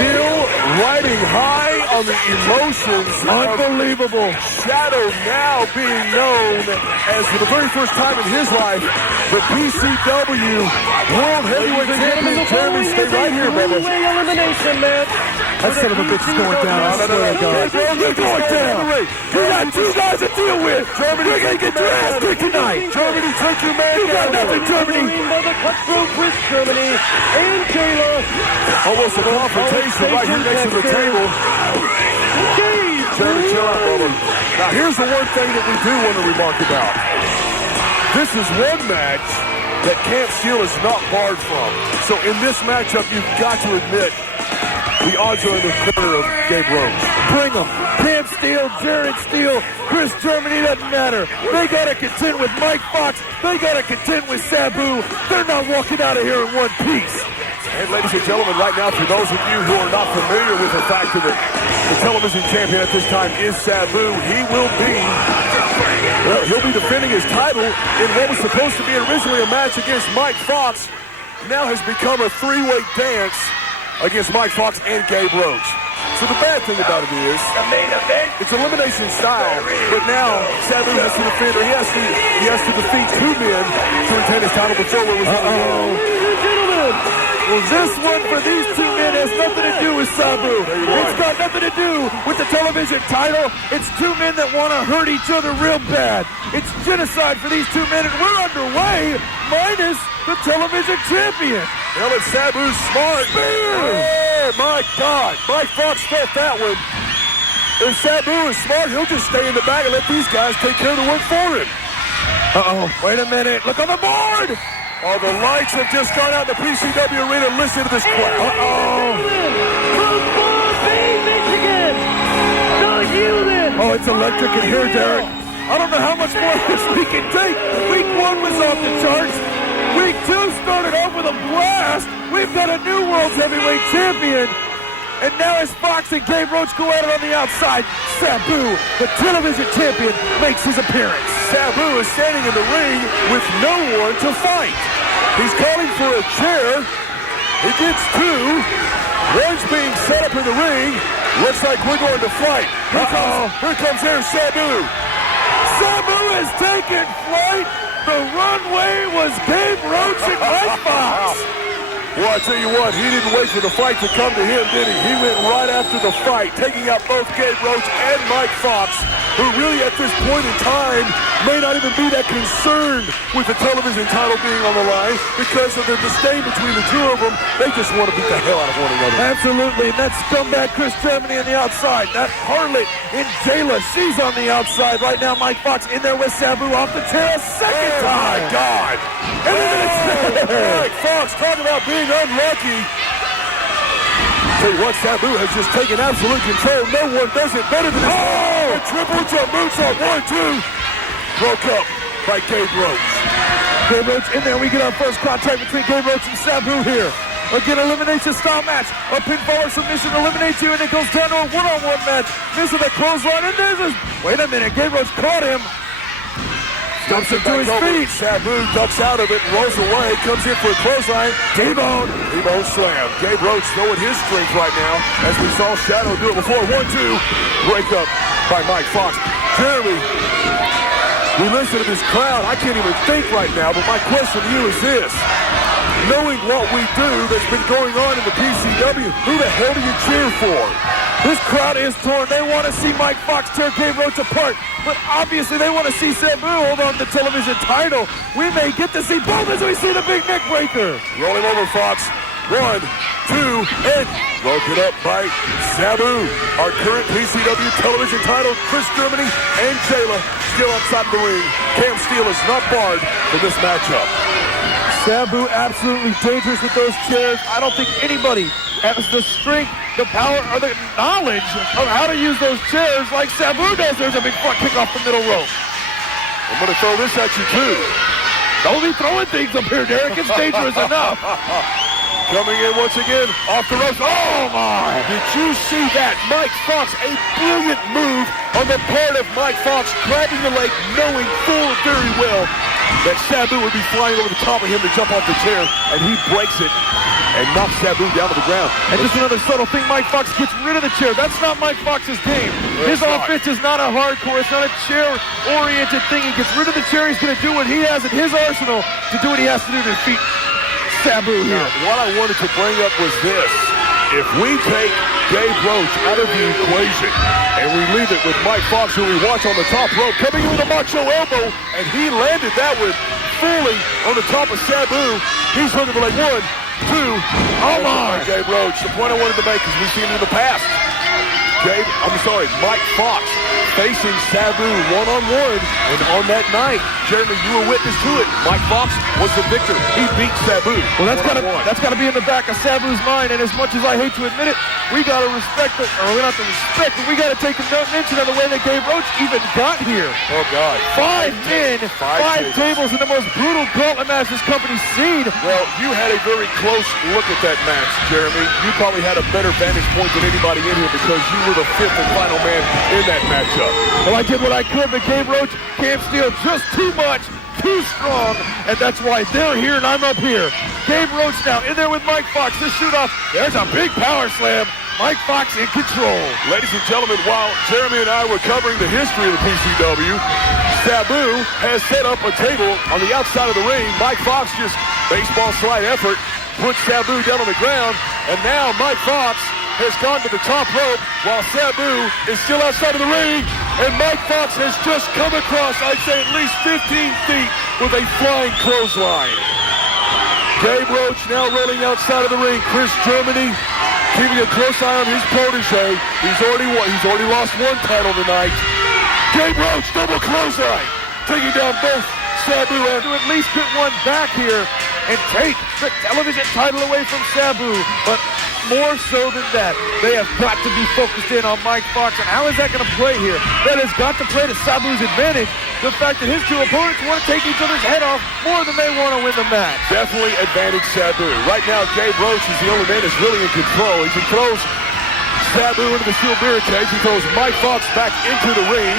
Still riding high on the emotions. Unbelievable. Shadow now being known as, for the very first time in his life, the PCW World Heavyweight Champion. Jeremy, stay right here, brother. Elimination match. That son of a bitch is going down. I swear to God. You're going down. You got two guys to deal with. Germany, you're going to get your ass kicked tonight. Germany, take your man. You got nothing, Germany. By the cutthroat Chris Germany and Jayla. Almost a confrontation right here next to the table. Jeremy, chill out, brother. Now, here's the one thing that we do want to remark about. This is one match that Camp Steel is not barred from. So in this matchup, you've got to admit the odds are in the corner of Gabe Roach. Bring them. Camp Steel, Jared Steele, Chris Germany, doesn't matter. They got to contend with Mike Foxx. They got to contend with Sabu. They're not walking out of here in one piece. And ladies and gentlemen, right now, for those of you who are not familiar with the fact that the television champion at this time is Sabu, he'll be defending his title in what was supposed to be originally a match against Mike Foxx. Now has become a three-way dance against Mike Foxx and Gabe Roach. So the bad thing about it is, it's elimination style, but now Sabu has to defend, or he has to defeat two men to retain his title before it was Well, this one for these two men has nothing to do with Sabu. It's got nothing to do with the television title. It's two men that want to hurt each other real bad. It's genocide for these two men, and we're underway, minus the television champion. Well, it's Sabu's smart. Oh, my God. Mike Foxx felt that one. If Sabu is smart, he'll just stay in the back and let these guys take care of the work for him. Wait a minute. Look on the board. Oh, the lights have just gone out in the PCW arena. Listen to this crowd. Oh, it's electric in here, Derek. I don't know how much more this we can take. Week 1 was off the charts. Week 2 started off with a blast. We've got a new World Heavyweight Champion. And now as Foxx and Gabe Roach go at it on the outside, Sabu, the television champion, makes his appearance. Sabu is standing in the ring with no one to fight. He's calling for a chair. He gets two. One's being set up in the ring. Looks like we're going to fight. Here comes Sabu. Sabu has taken flight. The runway was Gabe Roach and Mike Foxx. Well, I tell you what, he didn't wait for the fight to come to him, did he? He went right after the fight, taking out both Gabe Roach and Mike Foxx, who really at this point in time may not even be that concerned with the television title being on the line because of the disdain between the two of them. They just want to beat the hell out of one another. Absolutely, and that scumbag Chris Germany on the outside. That harlot in Jayla, she's on the outside. Right now, Mike Foxx in there with Sabu off the chair a second time. My God. Mike Foxx talking about being unlucky. Tell you what, Sabu has just taken absolute control. No one does it better than this. Oh! A triple jump moonsault, 1-2. Broke up by Gabe Roach. Gabe Roach in there. We get our first contact between Gabe Roach and Sabu here. Again, elimination style match. A pinfall or submission eliminates you, and it goes down to a one-on-one match. This is a clothesline, and there's a... Wait a minute, Gabe Roach caught him. Jumps him to his feet. Sabu ducks out of it and rolls away. Comes in for a clothesline. T-bone. T-bone slam. Gabe Roach showing his strength right now, as we saw Shadow do it before. 1-2. Break up by Mike Foxx. Jeremy, we listen to this crowd. I can't even think right now, but my question to you is this. Knowing what we do that's been going on in the PCW, who the hell do you cheer for? This crowd is torn. They want to see Mike Foxx tear Gabe Roach apart, but obviously they want to see Sabu hold on to the television title. We may get to see both as we see the big neck breaker. Roll him over, Foxx. 1, 2, and broke it up by Sabu. Our current PCW television title, Chris Germany and Jayla still outside the ring. Cam Steel is not barred from this matchup. Sabu absolutely dangerous with those chairs. I don't think anybody has the strength, the power, or the knowledge of how to use those chairs like Sabu does. There's a big front kick off the middle rope. I'm going to throw this at you, too. Don't be throwing things up here, Derek. It's dangerous enough. Coming in once again, off the ropes. Oh, my! Did you see that? Mike Foxx, a brilliant move on the part of Mike Foxx, grabbing the leg, knowing full very well that Sabu would be flying over the top of him to jump off the chair, and he breaks it and knocks Sabu down to the ground. And just another subtle thing, Mike Foxx gets rid of the chair. That's not Mike Foxx's game. His offense is not a hardcore. It's not a chair-oriented thing. He gets rid of the chair. He's going to do what he has in his arsenal to do what he has to do to defeat Sabu here. What I wanted to bring up was this. If we take Gabe Roach out of the equation and we leave it with Mike Foxx, who we watch on the top rope, coming in with a macho elbow, and he landed that one fully on the top of Sabu. He's looking for like 1, 2. Oh my! Gabe Roach. The point I wanted to make is we've seen it in the past. Mike Foxx facing Sabu one-on-one, and on that night, Jeremy, you were witness to it. Mike Foxx was the victor. He beat Sabu. Well, that's got to be in the back of Sabu's mind, and as much as I hate to admit it, we got to respect it, or we don't have to respect it, we got to take a mention of the way that Gabe Roach even got here. Oh, God. 5 men, 5 tables in the most brutal gauntlet match this company's seen. Well, you had a very close look at that match, Jeremy. You probably had a better vantage point than anybody in here because you were the 5th and final man in that matchup. Well, I did what I could, but Gabe Roach can't steal just too much, too strong, and that's why they're here and I'm up here. Gabe Roach now in there with Mike Foxx. This shoot-off, there's a big power slam. Mike Foxx in control. Ladies and gentlemen, while Jeremy and I were covering the history of the PCW, Sabu has set up a table on the outside of the ring. Mike Foxx just baseball slide effort, puts Sabu down on the ground, and now Mike Foxx has gone to the top rope while Sabu is still outside of the ring, and Mike Foxx has just come across, I'd say at least 15 feet with a flying clothesline. Gabe Roach now rolling outside of the ring. Chris Germany keeping a close eye on his protege. He's already lost 1 title tonight. Gabe Roach double clothesline, taking down both Sabu and to at least get one back here and take the television title away from Sabu, but more so than that, they have got to be focused in on Mike Foxx. And how is that going to play here? That has got to play to Sabu's advantage. The fact that his 2 opponents want to take each other's head off more than they want to win the match. Definitely advantage Sabu. Right now, Gabe Roach is the only man that's really in control. He throws Sabu into the steel barricade. He throws Mike Foxx back into the ring.